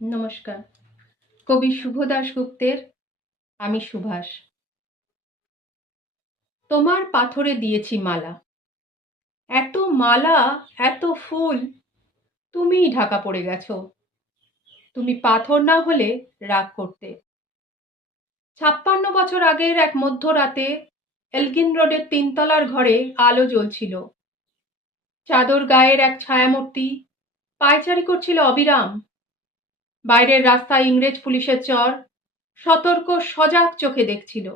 নমস্কার। কবি শুভ দাশগুপ্তের আমি সুভাষ। তোমার পাথরে দিয়েছি মালা, এত মালা, এত ফুল, তুমিই ঢাকা পড়ে গেছো। তুমি পাথর না হলে রাগ করতে। ৫৬ বছর আগের এক মধ্যরাতে এলগিন রোডের ৩ তলার ঘরে আলো জ্বলছিল। চাদর গায়ের এক ছায়ামূর্তি পায়চারি করছিল অবিরাম। বাইরের রাস্তায় ইংরেজ পুলিশের চর সতর্ক সজাগ চোখে দেখছিল।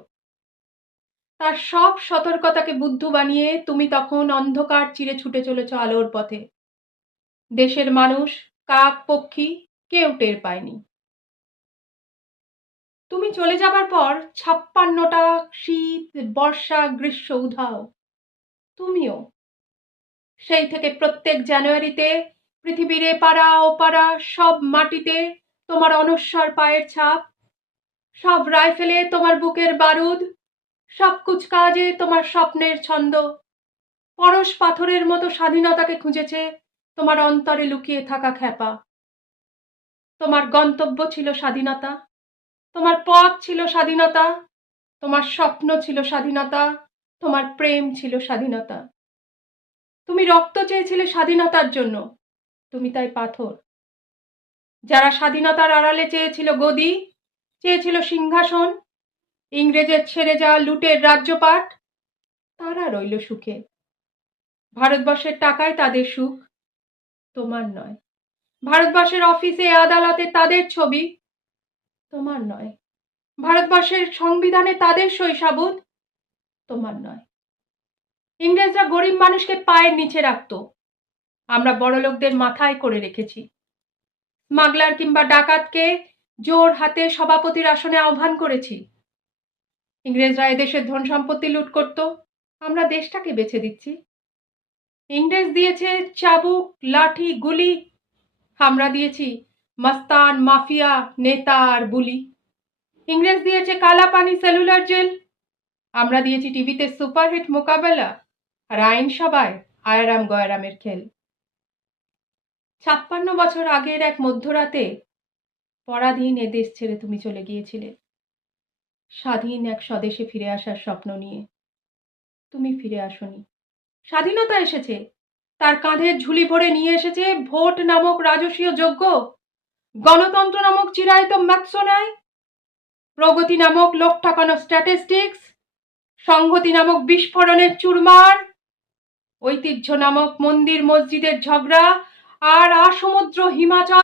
তার সব সতর্কতাকে বুদ্ধ বানিয়ে তুমি তখন অন্ধকার চিরে ছুটে চলেছ আলোর পথে। দেশের মানুষ, কাক পক্ষী কেউ টের পায়নি। তুমি চলে যাবার পর ৫৬টা শীত, বর্ষা, গ্রীষ্ম উধাও। তুমিও সেই থেকে প্রত্যেক জানুয়ারিতে পৃথিবীর এপাড়া ওপাড়া সব মাটিতে তোমার অনস্বর পায়ের ছাপ, সব রাইফেলে তোমার বুকের বারুদ, সব কুচকাওয়াজে তোমার স্বপ্নের ছন্দ। পরশ পাথরের মতো স্বাধীনতাকে খুঁজেছে তোমার অন্তরে লুকিয়ে থাকা খ্যাপা। তোমার গন্তব্য ছিল স্বাধীনতা, তোমার পথ ছিল স্বাধীনতা, তোমার স্বপ্ন ছিল স্বাধীনতা, তোমার প্রেম ছিল স্বাধীনতা। তুমি রক্ত চেয়েছিলে স্বাধীনতার জন্য, তুমি তাই পাথর। যারা স্বাধীনতার আড়ালে চেয়েছিল গদি, চেয়েছিল সিংহাসন, ইংরেজের ছেড়ে যাওয়া লুটের রাজ্যপাট, তারা রইল সুখে। ভারতবর্ষের টাকায় তাদের সুখ, তোমার নয়। ভারতবর্ষের অফিসে আদালতে তাদের ছবি, তোমার নয়। ভারতবর্ষের সংবিধানে তাদের সই সাবুত, তোমার নয়। ইংরেজরা গরিব মানুষকে পায়ের নিচে রাখত, আমরা বড়লোকদের মাথায় করে রেখেছি। স্মাগলার কিংবা ডাকাতকে জোর হাতে সভাপতির আসনে আহ্বান করেছি। ইংরেজরা এদেশের ধন সম্পত্তি লুট করত, আমরা দেশটাকে বেছে দিচ্ছি। ইংরেজ দিয়েছে চাবুক, লাঠি, গুলি, আমরা দিয়েছি মস্তান, মাফিয়া, নেতা আর বুলি। ইংরেজ দিয়েছে কালাপানি, সেলুলার জেল, আমরা দিয়েছি টিভিতে সুপারহিট মোকাবেলা আর আইনসভায় আয়ারাম গয়ারামের খেল। ৫৬ বছর আগের এক মধ্যরাতে পরাধীন এ দেশ ছেড়ে তুমি চলে গিয়েছিলে স্বাধীন এক স্বদেশে ফিরে আসার স্বপ্ন নিয়ে। তুমি ফিরে আসনি। স্বাধীনতা এসেছে, তার কাঁধের ঝুলি ভরে নিয়ে এসেছে ভোট নামক রাজকীয় যজ্ঞ, গণতন্ত্র নামক চিরায়ত ম্যাক্সোনায়, প্রগতি নামক লোক ঠকানো স্ট্যাটিস্টিক্স, সংহতি নামক বিস্ফোরণের চুরমার, ঐতিহ্য নামক মন্দির মসজিদের ঝগড়া আর আসমুদ্র হিমাচল